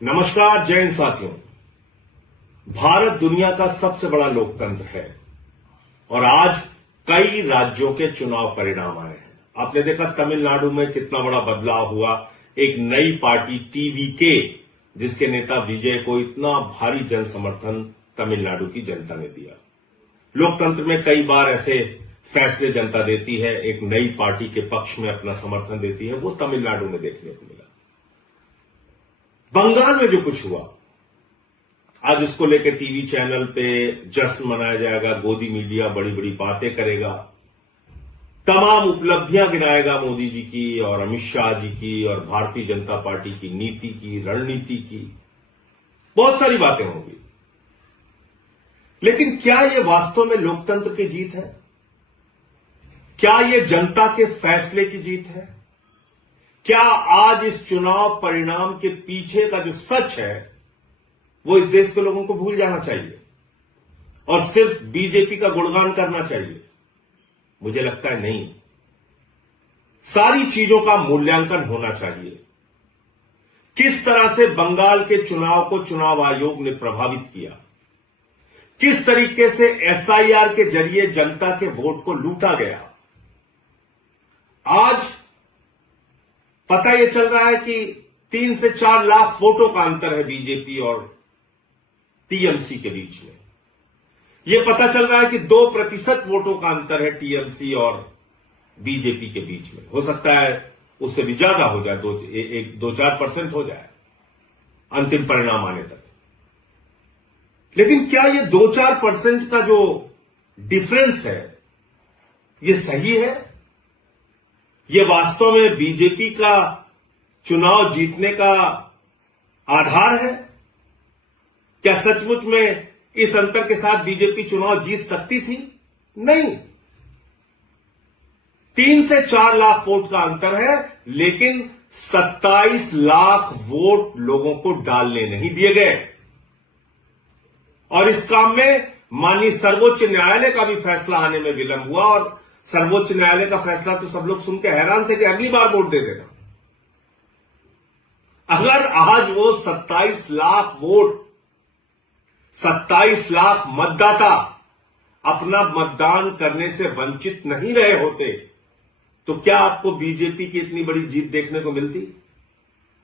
नमस्कार, जय हिंद साथियों। भारत दुनिया का सबसे बड़ा लोकतंत्र है और आज कई राज्यों के चुनाव परिणाम आए हैं। आपने देखा तमिलनाडु में कितना बड़ा बदलाव हुआ। एक नई पार्टी टीवीके, जिसके नेता विजय को इतना भारी जन समर्थन तमिलनाडु की जनता ने दिया। लोकतंत्र में कई बार ऐसे फैसले जनता देती है, एक नई पार्टी के पक्ष में अपना समर्थन देती है। वो तमिलनाडु में देखने को मिला। बंगाल में जो कुछ हुआ, आज उसको लेकर टीवी चैनल पे जश्न मनाया जाएगा। गोदी मीडिया बड़ी बड़ी बातें करेगा, तमाम उपलब्धियां गिनाएगा मोदी जी की और अमित शाह जी की और भारतीय जनता पार्टी की नीति की, रणनीति की, बहुत सारी बातें होंगी। लेकिन क्या यह वास्तव में लोकतंत्र की जीत है? क्या यह जनता के फैसले की जीत है? क्या आज इस चुनाव परिणाम के पीछे का जो सच है वो इस देश के लोगों को भूल जाना चाहिए और सिर्फ बीजेपी का गुणगान करना चाहिए? मुझे लगता है नहीं। सारी चीजों का मूल्यांकन होना चाहिए। किस तरह से बंगाल के चुनाव को चुनाव आयोग ने प्रभावित किया, किस तरीके से एसआईआर के जरिए जनता के वोट को लूटा गया। आज पता यह चल रहा है कि 3 से 4 लाख वोटों का अंतर है बीजेपी और टीएमसी के बीच में। यह पता चल रहा है कि 2% वोटों का अंतर है टीएमसी और बीजेपी के बीच में। हो सकता है उससे भी ज्यादा हो जाए, 2-4% हो जाए अंतिम परिणाम आने तक। लेकिन क्या यह 2-4% का जो डिफरेंस है यह सही है? यह वास्तव में बीजेपी का चुनाव जीतने का आधार है? क्या सचमुच में इस अंतर के साथ बीजेपी चुनाव जीत सकती थी? नहीं। 3 से 4 लाख वोट का अंतर है, लेकिन 27 लाख वोट लोगों को डालने नहीं दिए गए। और इस काम में माननीय सर्वोच्च न्यायालय का भी फैसला आने में विलंब हुआ और सर्वोच्च न्यायालय का फैसला तो सब लोग सुन के हैरान थे कि अगली बार वोट दे देना। अगर आज वो 27 लाख वोट, 27 लाख मतदाता अपना मतदान करने से वंचित नहीं रहे होते, तो क्या आपको बीजेपी की इतनी बड़ी जीत देखने को मिलती?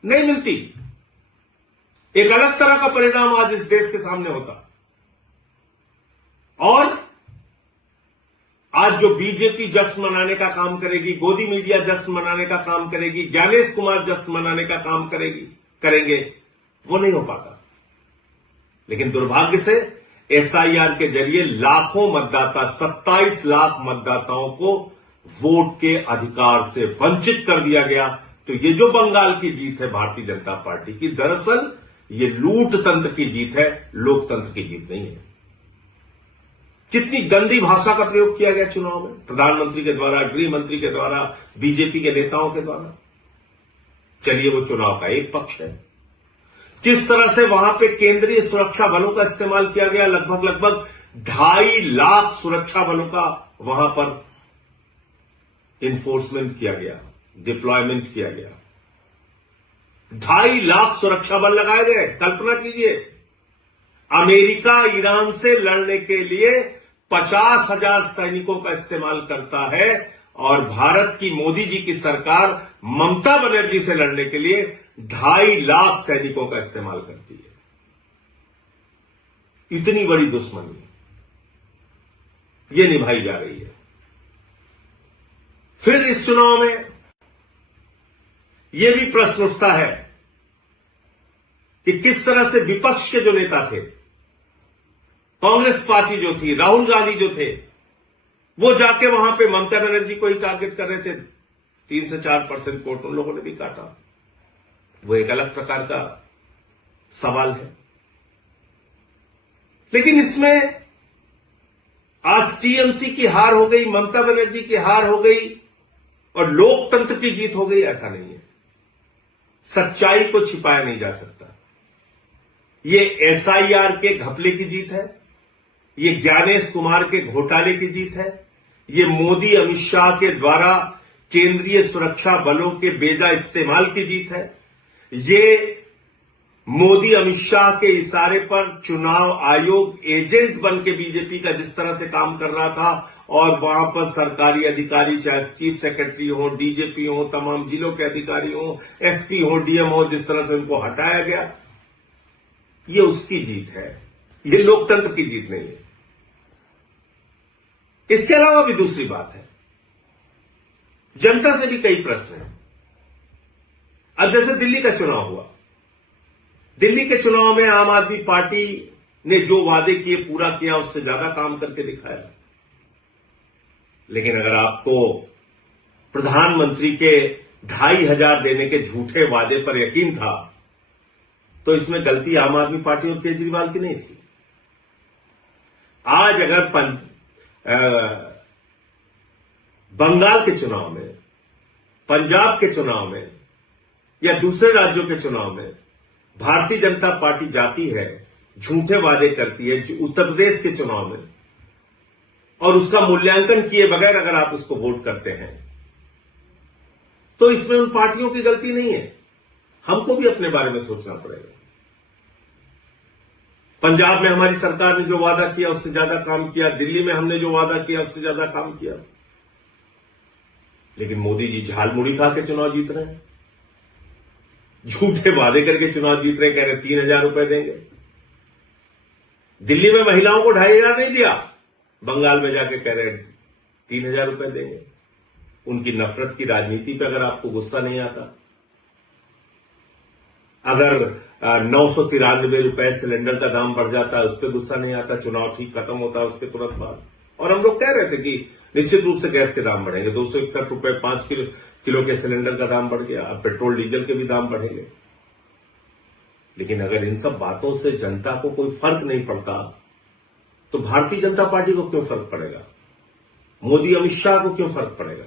नहीं मिलती। एक अलग तरह का परिणाम आज इस देश के सामने होता। और आज जो बीजेपी जश्न मनाने का काम करेगी, गोदी मीडिया जश्न मनाने का काम करेगी, ज्ञानेश कुमार जश्न मनाने का काम करेंगे, वो नहीं हो पाता। लेकिन दुर्भाग्य से एसआईआर के जरिए लाखों मतदाता, 27 लाख मतदाताओं को वोट के अधिकार से वंचित कर दिया गया। तो ये जो बंगाल की जीत है भारतीय जनता पार्टी की, दरअसल ये लूट तंत्र की जीत है, लोकतंत्र की जीत नहीं है। कितनी गंदी भाषा का प्रयोग किया गया चुनाव में, प्रधानमंत्री के द्वारा, गृह मंत्री के द्वारा, बीजेपी के नेताओं के द्वारा। चलिए, वो चुनाव का एक पक्ष है। किस तरह से वहां पे केंद्रीय सुरक्षा बलों का इस्तेमाल किया गया, लगभग 2.5 लाख सुरक्षा बलों का वहां पर इन्फोर्समेंट किया गया, डिप्लॉयमेंट किया गया। 2.5 लाख सुरक्षा बल लगाए गए। कल्पना कीजिए, अमेरिका ईरान से लड़ने के लिए 50,000 सैनिकों का इस्तेमाल करता है और भारत की मोदी जी की सरकार ममता बनर्जी से लड़ने के लिए 2.5 लाख सैनिकों का इस्तेमाल करती है। इतनी बड़ी दुश्मनी ये निभाई जा रही है। फिर इस चुनाव में यह भी प्रश्न उठता है कि किस तरह से विपक्ष के जो नेता थे, कांग्रेस पार्टी जो थी, राहुल गांधी जो थे, वो जाके वहां पे ममता बनर्जी को ही टारगेट कर रहे थे। 3 से 4% वोट उन लोगों ने भी काटा। वो एक अलग प्रकार का सवाल है। लेकिन इसमें आज टीएमसी की हार हो गई, ममता बनर्जी की हार हो गई और लोकतंत्र की जीत हो गई, ऐसा नहीं है। सच्चाई को छिपाया नहीं जा सकता। ये एसआईआर के घपले की जीत है, ये ज्ञानेश कुमार के घोटाले की जीत है, ये मोदी अमित शाह के द्वारा केंद्रीय सुरक्षा बलों के बेजा इस्तेमाल की जीत है, ये मोदी अमित शाह के इशारे पर चुनाव आयोग एजेंट बन के बीजेपी का जिस तरह से काम कर रहा था और वहां पर सरकारी अधिकारी चाहे चीफ सेक्रेटरी हो, डीजीपी हो, तमाम जिलों के अधिकारी हो, एसपी हो, डीएम हो, जिस तरह से उनको हटाया गया, ये उसकी जीत है, ये लोकतंत्र की जीत नहीं है। इसके अलावा भी दूसरी बात है, जनता से भी कई प्रश्न हैं। अब जैसे दिल्ली का चुनाव हुआ, दिल्ली के चुनाव में आम आदमी पार्टी ने जो वादे किए पूरा किया, उससे ज्यादा काम करके दिखाया। लेकिन अगर आपको प्रधानमंत्री के 2,500 देने के झूठे वादे पर यकीन था, तो इसमें गलती आम आदमी पार्टी और केजरीवाल की नहीं थी। आज अगर बंगाल के चुनाव में, पंजाब के चुनाव में या दूसरे राज्यों के चुनाव में भारतीय जनता पार्टी जाती है, झूठे वादे करती है, उत्तर प्रदेश के चुनाव में, और उसका मूल्यांकन किए बगैर अगर आप उसको वोट करते हैं, तो इसमें उन पार्टियों की गलती नहीं है। हमको भी अपने बारे में सोचना पड़ेगा। पंजाब में हमारी सरकार ने जो वादा किया उससे ज्यादा काम किया, दिल्ली में हमने जो वादा किया उससे ज्यादा काम किया, लेकिन मोदी जी झालमुड़ी खा के चुनाव जीत रहे हैं, झूठे वादे करके चुनाव जीत रहे, कह रहे 3,000 रुपए देंगे। दिल्ली में महिलाओं को 2,500 नहीं दिया, बंगाल में जाके कह रहे 3,000 रुपए देंगे। उनकी नफरत की राजनीति पे अगर आपको गुस्सा नहीं आता, अगर 993 रुपए सिलेंडर का दाम बढ़ जाता है उस पर गुस्सा नहीं आता, चुनाव ठीक खत्म होता है उसके तुरंत बाद, और हम लोग कह रहे थे कि निश्चित रूप से गैस के दाम बढ़ेंगे, 261 रुपए 5 किलो के सिलेंडर का दाम बढ़ गया, अब पेट्रोल डीजल के भी दाम बढ़ेंगे। लेकिन अगर इन सब बातों से जनता को कोई फर्क नहीं पड़ता, तो भारतीय जनता पार्टी को क्यों फर्क पड़ेगा? मोदी अमित शाह को क्यों फर्क पड़ेगा?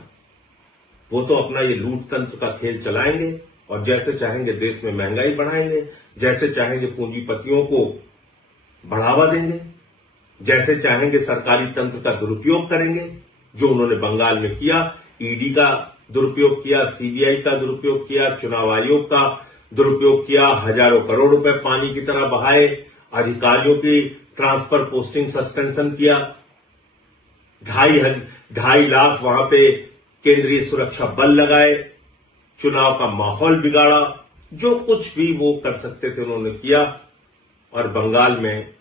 वो तो अपना ये लूट तंत्र का खेल चलाएंगे और जैसे चाहेंगे देश में महंगाई बढ़ाएंगे, जैसे चाहेंगे पूंजीपतियों को बढ़ावा देंगे, जैसे चाहेंगे सरकारी तंत्र का दुरुपयोग करेंगे, जो उन्होंने बंगाल में किया। ईडी का दुरुपयोग किया, सीबीआई का दुरुपयोग किया, चुनाव आयोग का दुरुपयोग किया, हजारों करोड़ रुपए पानी की तरह बहाए, अधिकारियों की ट्रांसफर पोस्टिंग सस्पेंशन किया, 2.5 लाख वहां पे केंद्रीय सुरक्षा बल लगाए, चुनाव का माहौल बिगाड़ा, जो कुछ भी वो कर सकते थे उन्होंने किया, और बंगाल में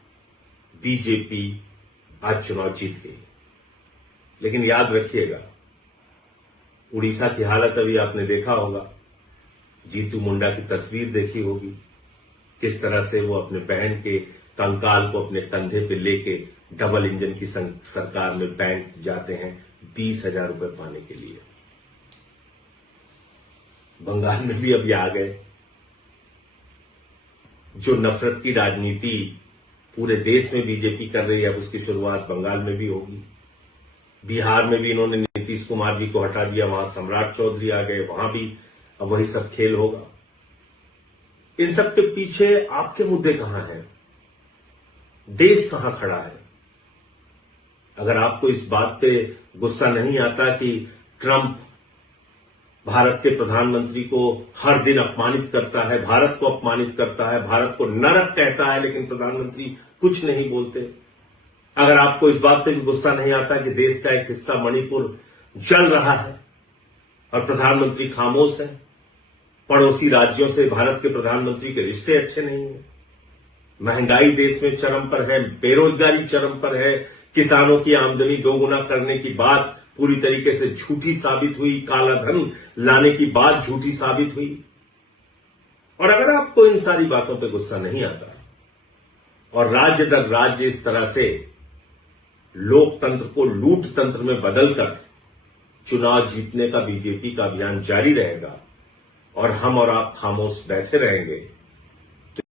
बीजेपी आज चुनाव जीत गई। लेकिन याद रखिएगा, उड़ीसा की हालत अभी आपने देखा होगा, जीतू मुंडा की तस्वीर देखी होगी, किस तरह से वो अपने बहन के कंकाल को अपने कंधे पे लेके डबल इंजन की सरकार में बैंक जाते हैं 20,000 रुपए पाने के लिए। बंगाल में भी अभी आ गए। जो नफरत की राजनीति पूरे देश में बीजेपी कर रही है, अब उसकी शुरुआत बंगाल में भी होगी। बिहार में भी इन्होंने नीतीश कुमार जी को हटा दिया, वहां सम्राट चौधरी आ गए, वहां भी अब वही सब खेल होगा। इन सब के पीछे आपके मुद्दे कहां हैं? देश कहां खड़ा है? अगर आपको इस बात पे गुस्सा नहीं आता कि ट्रंप भारत के प्रधानमंत्री को हर दिन अपमानित करता है, भारत को अपमानित करता है, भारत को नरक कहता है, लेकिन प्रधानमंत्री कुछ नहीं बोलते, अगर आपको इस बात पे भी गुस्सा नहीं आता कि देश का एक हिस्सा मणिपुर जल रहा है और प्रधानमंत्री खामोश है, पड़ोसी राज्यों से भारत के प्रधानमंत्री के रिश्ते अच्छे नहीं हैं, महंगाई देश में चरम पर है, बेरोजगारी चरम पर है, किसानों की आमदनी दोगुना करने की बात पूरी तरीके से झूठी साबित हुई, काला धन लाने की बात झूठी साबित हुई, और अगर आपको इन सारी बातों पे गुस्सा नहीं आता और राज्य दर राज्य इस तरह से लोकतंत्र को लूट तंत्र में बदलकर चुनाव जीतने का बीजेपी का अभियान जारी रहेगा और हम और आप खामोश बैठे रहेंगे,